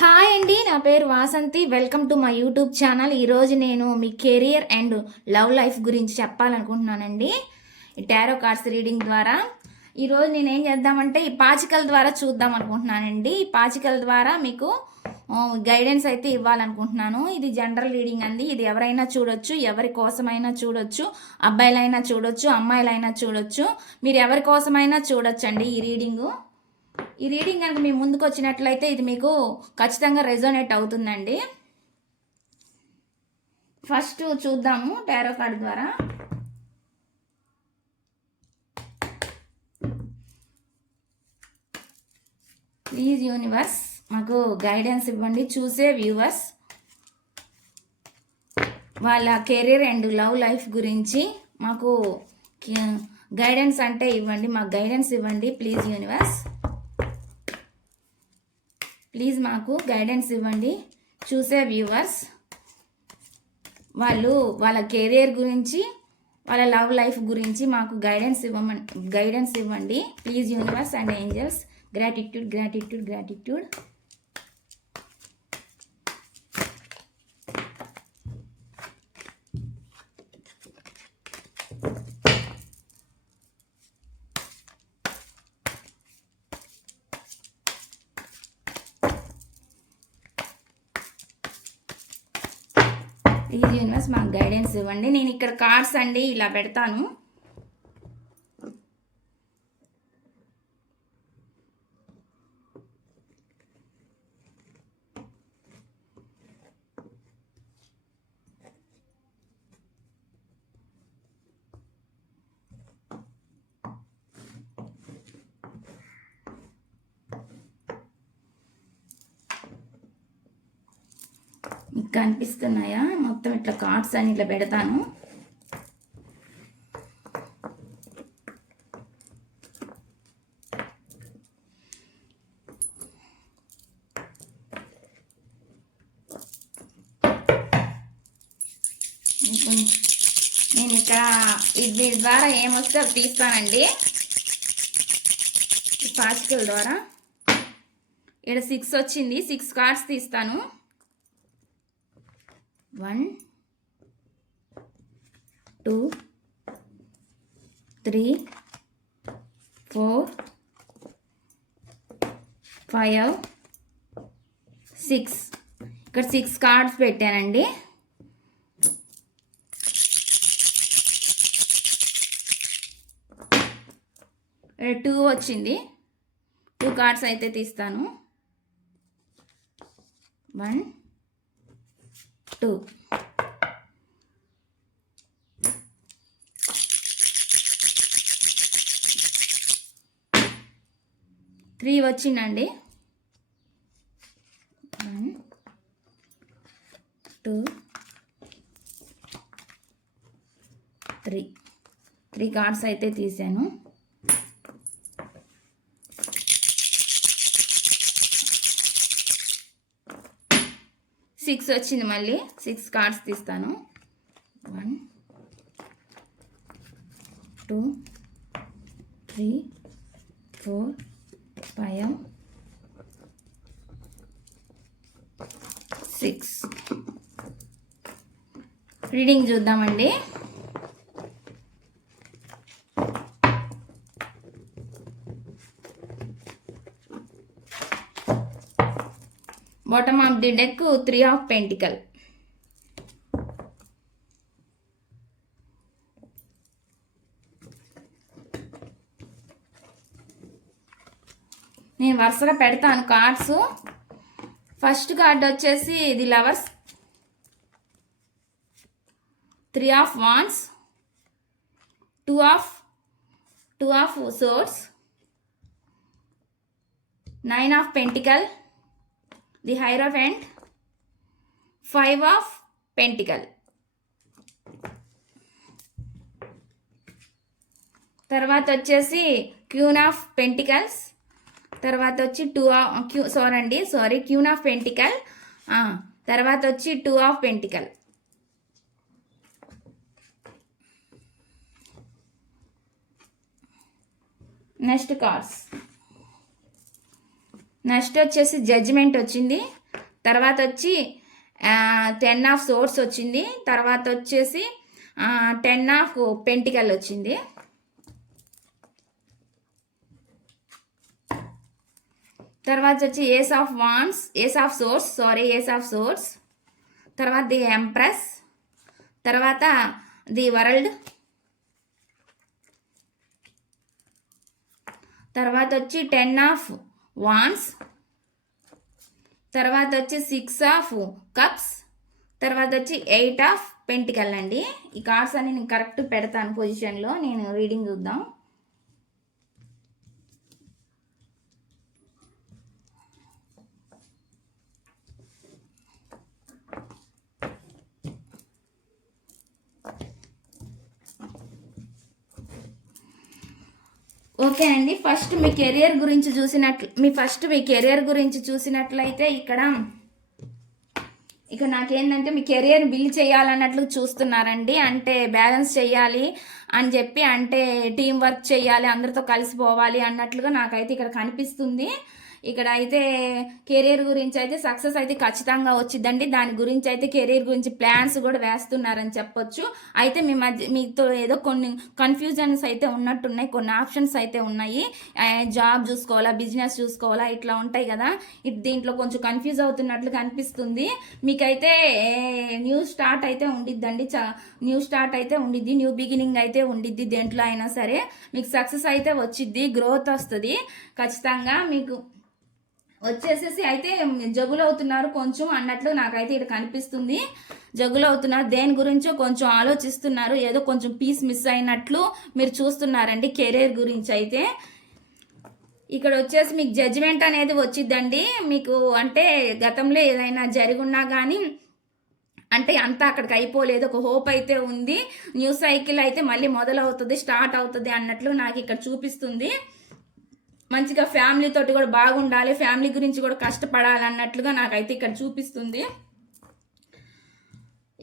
Hi అండి, నా పేరు Vasanthi. Welcome to my YouTube channel. ఈరోజు నేను మీ కెరియర్ అండ్ లవ్ లైఫ్ గురించి చెప్పాలనుకుంటున్నానండి ఈ టారో కార్డ్స్ రీడింగ్ ద్వారా. ఈరోజు నేను ఏం చేద్దామంటే ఈ పాచికల ద్వారా చూద్దాం అనుకుంటున్నానండి. ఈ పాచికల ద్వారా మీకు గైడెన్స్ అయితే ఇవ్వాలనుకుంటున్నాను. ఇది జనరల్ రీడింగ్ అండి. ఇది ఎవరైనా చూడొచ్చు, ఎవరి కోసమైనా చూడొచ్చు. అబ్బాయిలైనా చూడొచ్చు, అమ్మాయిలైనా చూడొచ్చు. మీరు ఎవరి కోసమైనా చూడొచ్చండి ఈ రీడింగు. ఈ రీడింగ్ కనుక మీ ముందుకు వచ్చినట్లయితే ఇది మీకు ఖచ్చితంగా రెజోనేట్ అవుతుందండి. ఫస్ట్ చూద్దాము టారో కార్డ్ ద్వారా. ప్లీజ్ యూనివర్స్ మాకు గైడెన్స్ ఇవ్వండి. చూసే వ్యూవర్స్ వాళ్ళ కెరీర్ అండ్ లవ్ లైఫ్ గురించి మాకు గైడెన్స్ అంటే ఇవ్వండి, మాకు గైడెన్స్ ఇవ్వండి. ప్లీజ్ యూనివర్స్, ప్లీజ్ మాకు గైడెన్స్ ఇవ్వండి. చూసే వ్యూవర్స్ వాళ్ళు వాళ్ళ కెరియర్ గురించి, వాళ్ళ లవ్ లైఫ్ గురించి మాకు గైడెన్స్ ఇవ్వండి. Please universe and angels. Gratitude gratitude gratitude. Please universe మాకు గైడెన్స్ ఇవ్వండి. నేను ఇక్కడ కార్డ్స్ అండి ఇలా పెడతాను. మీకు కనిపిస్తున్నాయా? మొత్తం ఇట్లా కార్డ్స్ అని ఇట్లా పెడతాను. నేను ఇక్కడ దీని ద్వారా ఏమొస్తే అది తీస్తానండి. పాచికల ద్వారా ఇక్కడ 6 వచ్చింది. 6 కార్డ్స్ తీస్తాను. 1 2 3 4 5 6. ఇక్కడ 6 కార్డ్స్ పెట్టానండి. ఇక్కడ 2 వచ్చింది. 2 కార్డ్స్ అయితే తీస్తాను. 1 2. 3 వచ్చిందండి. 1 2 3. 3 కార్డ్స్ అయితే తీసాను. 6 వచ్చింది. మళ్ళీ 6 కార్డ్స్ తీస్తాను. 1 2 3 4 5 6. రీడింగ్ చూద్దామండి. Bottom of the deck 3 of pentacle. నేను వరుసగా పెడతాను కార్డ్స్. ఫస్ట్ కార్డ్ వచ్చేసి the lovers, 3 of wands, 2 of swords, 9 of pentacle, the hierophant, 5 of pentacle. తర్వాత వచ్చేసి క్వీన్ ఆఫ్ పెంటికల్స్. తర్వాత వచ్చి క్వీన్ ఆఫ్ పెంటికల్. తర్వాత వచ్చి 2 of pentacle. Next cards. Next వచ్చేసి జడ్జిమెంట్ వచ్చింది. తర్వాత వచ్చి 10 ఆఫ్ సోర్స్ వచ్చింది. తర్వాత వచ్చేసి 10 ఆఫ్ పెంటికల్ వచ్చింది. తర్వాత వచ్చి ఏస్ ఆఫ్ సోర్స్. తర్వాత ది ఎంప్రెస్. తర్వాత ది వరల్డ్. తర్వాత వచ్చి 10 ఆఫ్ వాన్స్. తర్వాత వచ్చి 6 ఆఫ్ కప్స్. తర్వాత వచ్చి 8 ఆఫ్ పెంటికల్ అండి. ఈ కార్డ్స్ అన్ని నేను కరెక్ట్ పెడతాను పొజిషన్లో. నేను రీడింగ్ చూద్దాం. ఓకే అండి, ఫస్ట్ మీ కెరియర్ గురించి చూసినట్లయితే ఇక నాకేంటంటే మీ కెరియర్ బిల్డ్ చేయాలన్నట్లు చూస్తున్నారండి. అంటే బ్యాలెన్స్ చేయాలి అని చెప్పి, అంటే టీం వర్క్ చేయాలి, అందరితో కలిసిపోవాలి అన్నట్లుగా నాకైతే ఇక్కడ కనిపిస్తుంది. ఇక్కడ అయితే కెరీర్ గురించి అయితే సక్సెస్ అయితే ఖచ్చితంగా వచ్చిందండి. దాని గురించి అయితే కెరీర్ గురించి ప్లాన్స్ కూడా వేస్తున్నారని చెప్పొచ్చు. అయితే మీతో ఏదో కొన్ని కన్ఫ్యూజన్స్ అయితే ఉన్నట్టున్నాయి, కొన్ని ఆప్షన్స్ అయితే ఉన్నాయి. జాబ్ చూసుకోవాలా, బిజినెస్ చూసుకోవాలా, ఇట్లా ఉంటాయి కదా. దీంట్లో కొంచెం కన్ఫ్యూజ్ అవుతున్నట్లు కనిపిస్తుంది. మీకైతే న్యూ స్టార్ట్ అయితే ఉండిద్దండి, న్యూ బిగినింగ్ అయితే ఉండిద్ది. దేంట్లో అయినా సరే మీకు సక్సెస్ అయితే వచ్చిద్ది, గ్రోత్ వస్తుంది ఖచ్చితంగా. మీకు వచ్చేసేసి అయితే జగులవుతున్నారు కొంచెం అన్నట్లు నాకైతే ఇక్కడ కనిపిస్తుంది. జగులవుతున్నారు, దేని గురించో కొంచెం ఆలోచిస్తున్నారు, ఏదో కొంచెం పీస్ మిస్ అయినట్లు మీరు చూస్తున్నారండి కెరీర్ గురించి అయితే. ఇక్కడ వచ్చేసి మీకు జడ్జిమెంట్ అనేది వచ్చిద్దండి. మీకు అంటే గతంలో ఏదైనా జరిగున్నా కానీ అంటే అంతా అక్కడికి అయిపోలేదు, ఒక హోప్ అయితే ఉంది. న్యూ సైకిల్ అయితే మళ్ళీ మొదలవుతుంది, స్టార్ట్ అవుతుంది అన్నట్లు నాకు ఇక్కడ చూపిస్తుంది. మంచిగా ఫ్యామిలీ తోటి కూడా బాగుండాలి, ఫ్యామిలీ గురించి కూడా కష్టపడాలి అన్నట్లుగా నాకైతే ఇక్కడ చూపిస్తుంది.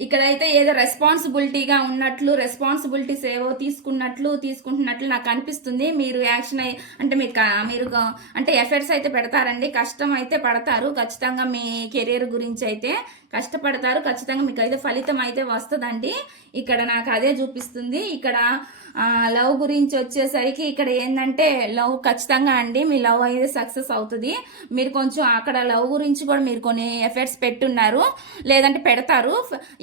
ఇక్కడైతే ఏదో రెస్పాన్సిబిలిటీగా ఉన్నట్లు, రెస్పాన్సిబిలిటీస్ ఏవో తీసుకుంటున్నట్లు నాకు అనిపిస్తుంది. మీరు యాక్షన్ అంటే మీరు అంటే ఎఫర్ట్స్ అయితే పెడతారండి, కష్టం అయితే పడతారు ఖచ్చితంగా. మీ కెరీర్ గురించి అయితే కష్టపడతారు ఖచ్చితంగా, మీకు అయితే ఫలితం అయితే వస్తుందండి. ఇక్కడ నాకు అదే చూపిస్తుంది. ఇక్కడ లవ్ గురించి వచ్చేసరికి ఇక్కడ ఏంటంటే లవ్ ఖచ్చితంగా అండి, మీ లవ్ అయితే సక్సెస్ అవుతుంది. మీరు కొంచెం అక్కడ లవ్ గురించి కూడా మీరు కొన్ని ఎఫర్ట్స్ పెట్టున్నారు, లేదంటే పెడతారు.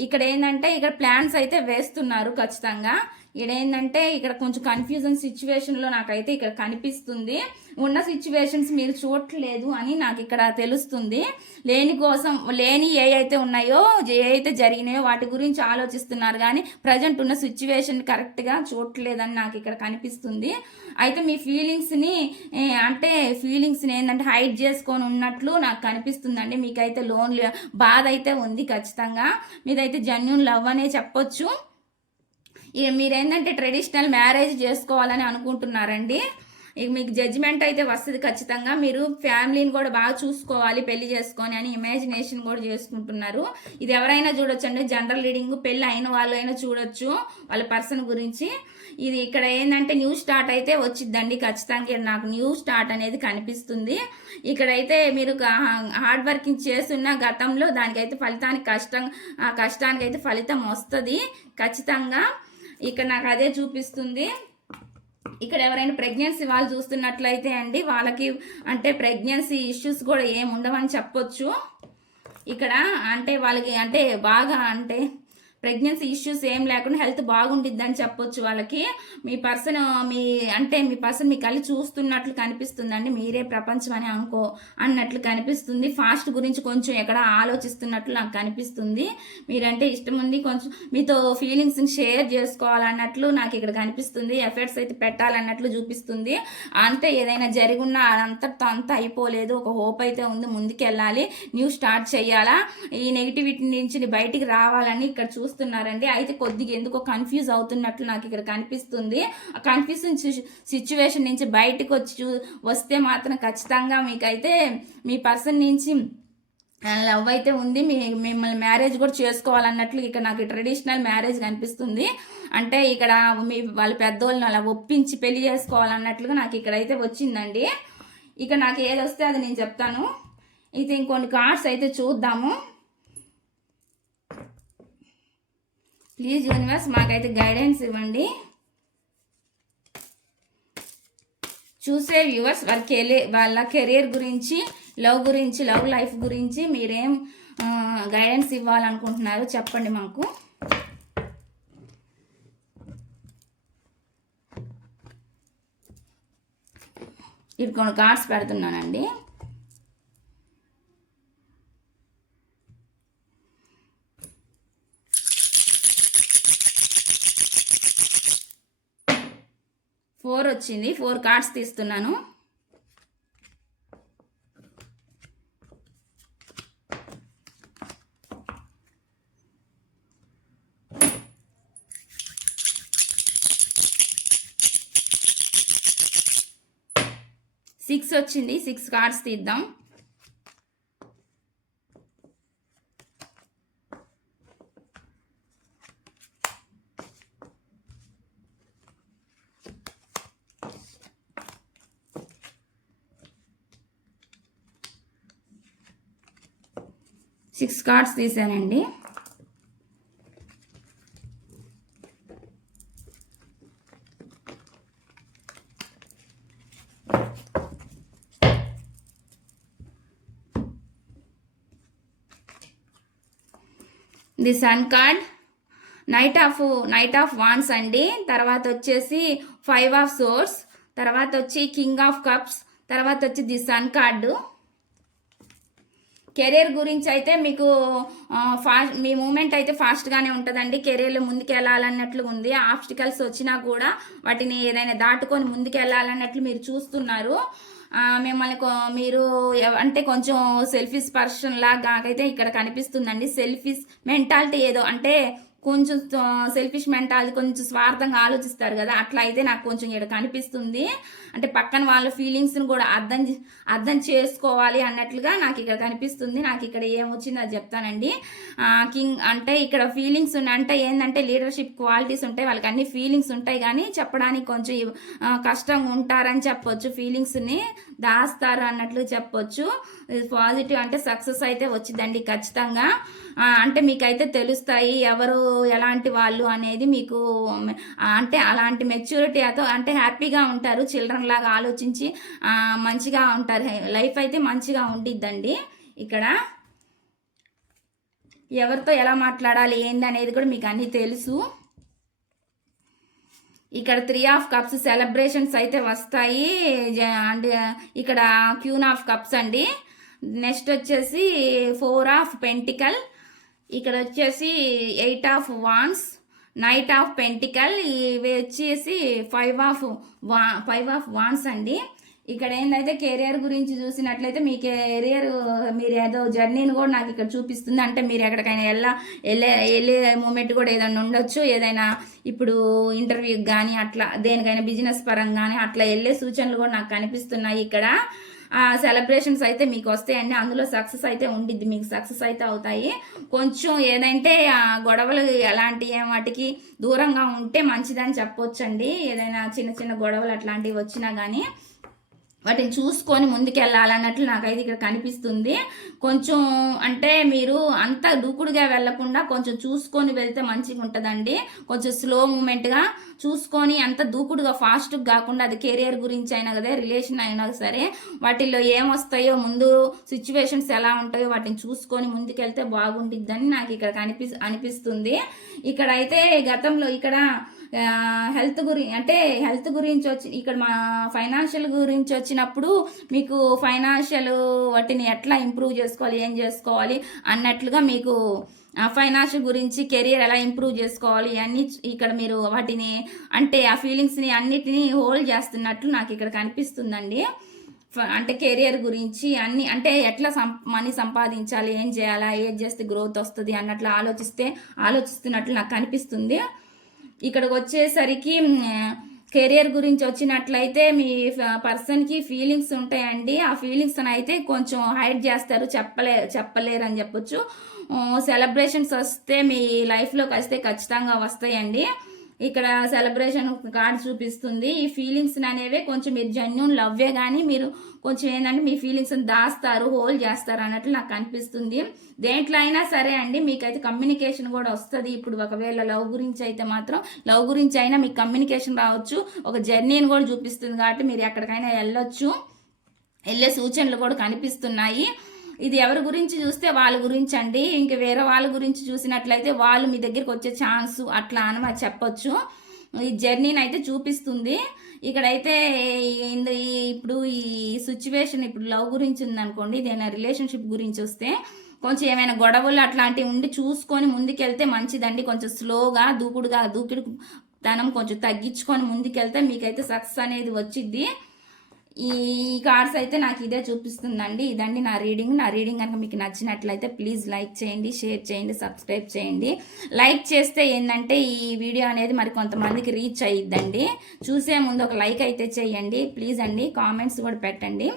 ఇక్కడ ఏంటంటే ఇక్కడ ప్లాన్స్ అయితే వేస్తున్నారు ఖచ్చితంగా. ఇక్కడ ఏంటంటే ఇక్కడ కొంచెం కన్ఫ్యూజన్ సిచ్యువేషన్లో నాకైతే ఇక్కడ కనిపిస్తుంది. ఉన్న సిచ్యువేషన్స్ మీరు చూడట్లేదు అని నాకు ఇక్కడ తెలుస్తుంది. లేని ఏ అయితే ఉన్నాయో, ఏ అయితే జరిగినాయో వాటి గురించి ఆలోచిస్తున్నారు కానీ ప్రజెంట్ ఉన్న సిచ్యువేషన్ కరెక్ట్గా చూడట్లేదని నాకు ఇక్కడ కనిపిస్తుంది. అయితే మీ ఫీలింగ్స్ని ఏంటంటే హైడ్ చేసుకొని ఉన్నట్లు నాకు కనిపిస్తుందండి. మీకైతే బాధ అయితే ఉంది ఖచ్చితంగా. మీదైతే జెన్యూన్ లవ్ అనే చెప్పొచ్చు. మీరేంటంటే ట్రెడిషనల్ మ్యారేజ్ చేసుకోవాలని అనుకుంటున్నారండి. ఇక మీకు జడ్జిమెంట్ అయితే వస్తుంది ఖచ్చితంగా. మీరు ఫ్యామిలీని కూడా బాగా చూసుకోవాలి పెళ్లి చేసుకొని అని ఇమాజినేషన్ కూడా చేసుకుంటున్నారు. ఇది ఎవరైనా చూడొచ్చు అండి, జనరల్ రీడింగ్. పెళ్ళి అయిన వాళ్ళు అయినా చూడొచ్చు వాళ్ళ పర్సన్ గురించి. ఇది ఇక్కడ ఏంటంటే న్యూ స్టార్ట్ అయితే వచ్చిద్దండి ఖచ్చితంగా. నాకు న్యూ స్టార్ట్ అనేది కనిపిస్తుంది. ఇక్కడైతే మీరు హార్డ్ వర్కింగ్ చేస్తున్న గతంలో దానికైతే కష్టానికైతే ఫలితం వస్తుంది ఖచ్చితంగా. ఇక్కడ నాకు అదే చూపిస్తుంది. ఇక్కడ ఎవరైనా ప్రెగ్నెన్సీ వాళ్ళు చూస్తున్నట్లయితే అండి, వాళ్ళకి అంటే ప్రెగ్నెన్సీ ఇష్యూస్ కూడా ఏమి ఉండవని చెప్పొచ్చు. ఇక్కడ అంటే వాళ్ళకి అంటే బాగా అంటే ప్రెగ్నెన్సీ ఇష్యూస్ ఏం లేకుండా హెల్త్ బాగుండిద్దని చెప్పొచ్చు వాళ్ళకి. మీ పర్సన్ మీ కళ్ళు చూస్తున్నట్లు కనిపిస్తుందండి. మీరే ప్రపంచం అని అన్నట్లు కనిపిస్తుంది. ఫాస్ట్ గురించి కొంచెం ఎక్కడ ఆలోచిస్తున్నట్లు నాకు కనిపిస్తుంది. మీరంటే ఇష్టం ఉంది, కొంచెం మీతో ఫీలింగ్స్ని షేర్ చేసుకోవాలన్నట్లు నాకు ఇక్కడ కనిపిస్తుంది. ఎఫర్ట్స్ అయితే పెట్టాలన్నట్లు చూపిస్తుంది. అంటే ఏదైనా జరిగున్నా అదంతటితో అంతా అయిపోలేదు, ఒక హోప్ అయితే ఉంది, ముందుకెళ్ళాలి, న్యూ స్టార్ట్ చేయాలా, ఈ నెగిటివిటీ నుంచి బయటికి రావాలని ఇక్కడ చూస్తున్నారండి. అయితే కొద్దిగా ఎందుకో కన్ఫ్యూజ్ అవుతున్నట్లు నాకు ఇక్కడ కనిపిస్తుంది. ఆ కన్ఫ్యూజన్ సిచ్యువేషన్ నుంచి బయటకు వస్తే మాత్రం ఖచ్చితంగా మీకైతే మీ పర్సన్ నుంచి లవ్ అయితే ఉంది, మిమ్మల్ని మ్యారేజ్ కూడా చేసుకోవాలన్నట్లు ఇక్కడ నాకు ట్రెడిషనల్ మ్యారేజ్ కనిపిస్తుంది. అంటే ఇక్కడ వాళ్ళ పెద్దోళ్ళని అలా ఒప్పించి పెళ్లి చేసుకోవాలన్నట్లుగా నాకు ఇక్కడైతే వచ్చిందండి. ఇక నాకు ఏది వస్తే అది నేను చెప్తాను. అయితే ఇంకొన్ని కార్డ్స్ అయితే చూద్దాము. ప్లీజ్ యూనివర్స్ మాకైతే గైడెన్స్ ఇవ్వండి. చూసే వ్యూవర్స్ వాళ్ళ కెరీర్ గురించి, లవ్ లైఫ్ గురించి మీరేం గైడెన్స్ ఇవ్వాలనుకుంటున్నారు చెప్పండి మాకు. ఇది కొన్ని కార్డ్స్ పెడుతున్నానండి. ఫోర్ వచ్చింది. 4 కార్డ్స్ తీస్తున్నాను. సిక్స్ వచ్చింది. 6 కార్డ్స్ తీద్దాం. సిక్స్ కార్డ్స్ తీసానండి. The sun card, knight of wands అండి. తర్వాత వచ్చేసి 5 ఆఫ్ సోర్స్, తర్వాత వచ్చి కింగ్ ఆఫ్ కప్స్, తర్వాత వచ్చి ది సన్ కార్డు. కెరీర్ గురించి అయితే మీకు మీ మూమెంట్ అయితే ఫాస్ట్గానే ఉంటుందండి. కెరీర్లో ముందుకు వెళ్ళాలన్నట్లు ఉంది. ఆబ్స్టికల్స్ వచ్చినా కూడా వాటిని ఏదైనా దాటుకొని ముందుకు వెళ్ళాలన్నట్లు మీరు చూస్తున్నారు. మిమ్మల్ని మీరు అంటే కొంచెం సెల్ఫిష్ పర్సన్ లాగా నాకైతే ఇక్కడ కనిపిస్తుందండి. సెల్ఫిష్ మెంటాలిటీ ఏదో అంటే కొంచెం సెల్ఫిష్ మెంటాలిటీ, కొంచెం స్వార్థంగా ఆలోచిస్తారు కదా, అట్లా అయితే నాకు కొంచెం ఇక్కడ కనిపిస్తుంది. అంటే పక్కన వాళ్ళ ఫీలింగ్స్ని కూడా అర్థం చేసుకోవాలి అన్నట్లుగా నాకు ఇక్కడ కనిపిస్తుంది. నాకు ఇక్కడ ఏమొచ్చిందో అది చెప్తానండి. కింగ్ అంటే ఇక్కడ ఫీలింగ్స్ ఉన్నాయి. అంటే ఏంటంటే లీడర్షిప్ క్వాలిటీస్ ఉంటాయి, వాళ్ళకి అన్ని ఫీలింగ్స్ ఉంటాయి కానీ చెప్పడానికి కొంచెం కష్టంగా ఉంటారని చెప్పొచ్చు. ఫీలింగ్స్ని దాస్తారు అన్నట్లు చెప్పొచ్చు. పాజిటివ్ అంటే సక్సెస్ అయితే వచ్చిందండి ఖచ్చితంగా. అంటే మీకైతే తెలుస్తాయి ఎవరు ఎలాంటి వాళ్ళు అనేది మీకు. అంటే అలాంటి మెచ్యూరిటీతో అంటే హ్యాపీగా ఉంటారు, చిల్డ్రన్ లాగా ఆలోచించి మంచిగా ఉంటారు. లైఫ్ అయితే మంచిగా ఉండిద్దండి. ఇక్కడ ఎవరితో ఎలా మాట్లాడాలి ఏంది అనేది కూడా మీకు అన్నీ తెలుసు. ఇక్కడ 3 ఆఫ్ కప్స్ సెలబ్రేషన్స్ అయితే వస్తాయి. అండ్ ఇక్కడ క్వీన్ ఆఫ్ కప్స్ అండి. నెక్స్ట్ వచ్చేసి 4 ఆఫ్ పెంటికల్, ఇక్కడ వచ్చేసి 8 of wands, knight of pentacle, ఇవి వచ్చేసి 5 ఆఫ్ వాన్స్ అండి. ఇక్కడ ఏంటంటే కెరియర్ గురించి చూసినట్లయితే మీ కెరియర్ మీరు ఏదో జర్నీని కూడా నాకు ఇక్కడ చూపిస్తుంది. అంటే మీరు ఎక్కడికైనా వెళ్ళే మూమెంట్ కూడా ఏదైనా ఉండొచ్చు. ఏదైనా ఇప్పుడు ఇంటర్వ్యూకి కానీ అట్లా దేనికైనా బిజినెస్ పరంగానే అట్లా వెళ్ళే సూచనలు కూడా నాకు కనిపిస్తున్నాయి. ఇక్కడ సెలబ్రేషన్స్ అయితే మీకు వస్తాయండి. అందులో సక్సెస్ అయితే ఉండిద్ది, మీకు సక్సెస్ అయితే అవుతాయి. కొంచెం ఏదంటే గొడవలు ఎలాంటి వాటికి దూరంగా ఉంటే మంచిదని చెప్పొచ్చండి. ఏదైనా చిన్న చిన్న గొడవలు అట్లాంటివి వచ్చినా కానీ వాటిని చూసుకొని ముందుకెళ్ళాలన్నట్లు నాకైతే ఇక్కడ కనిపిస్తుంది. కొంచెం అంటే మీరు అంత దూకుడుగా వెళ్లకుండా కొంచెం చూసుకొని వెళ్తే మంచిగా ఉంటుందండి. కొంచెం స్లో మూమెంట్గా చూసుకొని అంత దూకుడుగా ఫాస్ట్గా కాకుండా, అది కెరియర్ గురించి అయినా కదా రిలేషన్ అయినా సరే వాటిల్లో ఏమొస్తాయో ముందు సిచ్యువేషన్స్ ఎలా ఉంటాయో వాటిని చూసుకొని ముందుకెళ్తే బాగుంటుందని నాకు ఇక్కడ అనిపిస్తుంది. ఇక్కడైతే గతంలో ఇక్కడ హెల్త్ గురించి వచ్చి ఇక్కడ మా ఫైనాన్షియల్ గురించి వచ్చినప్పుడు మీకు ఫైనాన్షియల్ వాటిని ఎట్లా ఇంప్రూవ్ చేసుకోవాలి ఏం చేసుకోవాలి అన్నట్లుగా మీకు ఫైనాన్షియల్ గురించి కెరియర్ ఎలా ఇంప్రూవ్ చేసుకోవాలి అన్నీ ఇక్కడ మీరు వాటిని అంటే ఆ ఫీలింగ్స్ని అన్నిటినీ హోల్డ్ చేస్తున్నట్లు నాకు ఇక్కడ కనిపిస్తుందండి. అంటే కెరియర్ గురించి అన్ని అంటే ఎట్లా మనీ సంపాదించాలి, ఏం చేయాలా, ఏం చేస్తే గ్రోత్ వస్తుంది అన్నట్లు ఆలోచిస్తున్నట్లు నాకు కనిపిస్తుంది. ఇక్కడికి వచ్చేసరికి కెరియర్ గురించి వచ్చినట్లయితే మీ పర్సన్కి ఫీలింగ్స్ ఉంటాయండి. ఆ ఫీలింగ్స్ అయితే కొంచెం హైడ్ చేస్తారు, చెప్పలేరు అని చెప్పొచ్చు. సెలబ్రేషన్స్ వస్తే మీ లైఫ్లోకి వస్తే ఖచ్చితంగా వస్తాయండి. ఇక్కడ సెలబ్రేషన్ కార్డ్ చూపిస్తుంది. ఈ ఫీలింగ్స్ అనేవి కొంచెం మీరు జెన్యూన్ లవ్వే కానీ మీరు కొంచెం ఏంటంటే మీ ఫీలింగ్స్ దాస్తారు, హోల్డ్ చేస్తారు అన్నట్లు నాకు అనిపిస్తుంది. దేంట్లో అయినా సరే అండి మీకైతే కమ్యూనికేషన్ కూడా వస్తుంది. ఇప్పుడు ఒకవేళ లవ్ గురించి అయితే మాత్రం లవ్ గురించి అయినా మీకు కమ్యూనికేషన్ రావచ్చు. ఒక జర్నీని కూడా చూపిస్తుంది కాబట్టి మీరు ఎక్కడికైనా వెళ్ళొచ్చు, వెళ్ళే సూచనలు కూడా కనిపిస్తున్నాయి. ఇది ఎవరి గురించి చూస్తే వాళ్ళ గురించి అండి. ఇంక వేరే వాళ్ళ గురించి చూసినట్లయితే వాళ్ళు మీ దగ్గరికి వచ్చే ఛాన్స్ అట్లా అని మనం చెప్పొచ్చు. ఈ జర్నీని అయితే చూపిస్తుంది. ఇక్కడైతే ఇప్పుడు ఈ సిచ్యువేషన్ ఇప్పుడు లవ్ గురించి ఉందనుకోండి, ఇదేనా రిలేషన్షిప్ గురించి వస్తే కొంచెం ఏమైనా గొడవలు అట్లాంటివి ఉండి చూసుకొని ముందుకెళ్తే మంచిదండి. కొంచెం స్లోగా దూకుడు తనం కొంచెం తగ్గించుకొని ముందుకెళ్తే మీకైతే సక్సెస్ అనేది వచ్చిద్ది. ఈ కార్డ్స్ అయితే నాకు ఇదే చూపిస్తుందండి. ఇదండి నా రీడింగ్ కనుక మీకు నచ్చినట్లయితే ప్లీజ్ లైక్ చేయండి, షేర్ చేయండి, సబ్స్క్రైబ్ చేయండి. లైక్ చేస్తే ఏంటంటే ఈ వీడియో అనేది మరి కొంతమందికి రీచ్ అయ్యిద్దండి. చూసే ముందు ఒక లైక్ అయితే చేయండి ప్లీజ్ అండి. కామెంట్స్ కూడా పెట్టండి.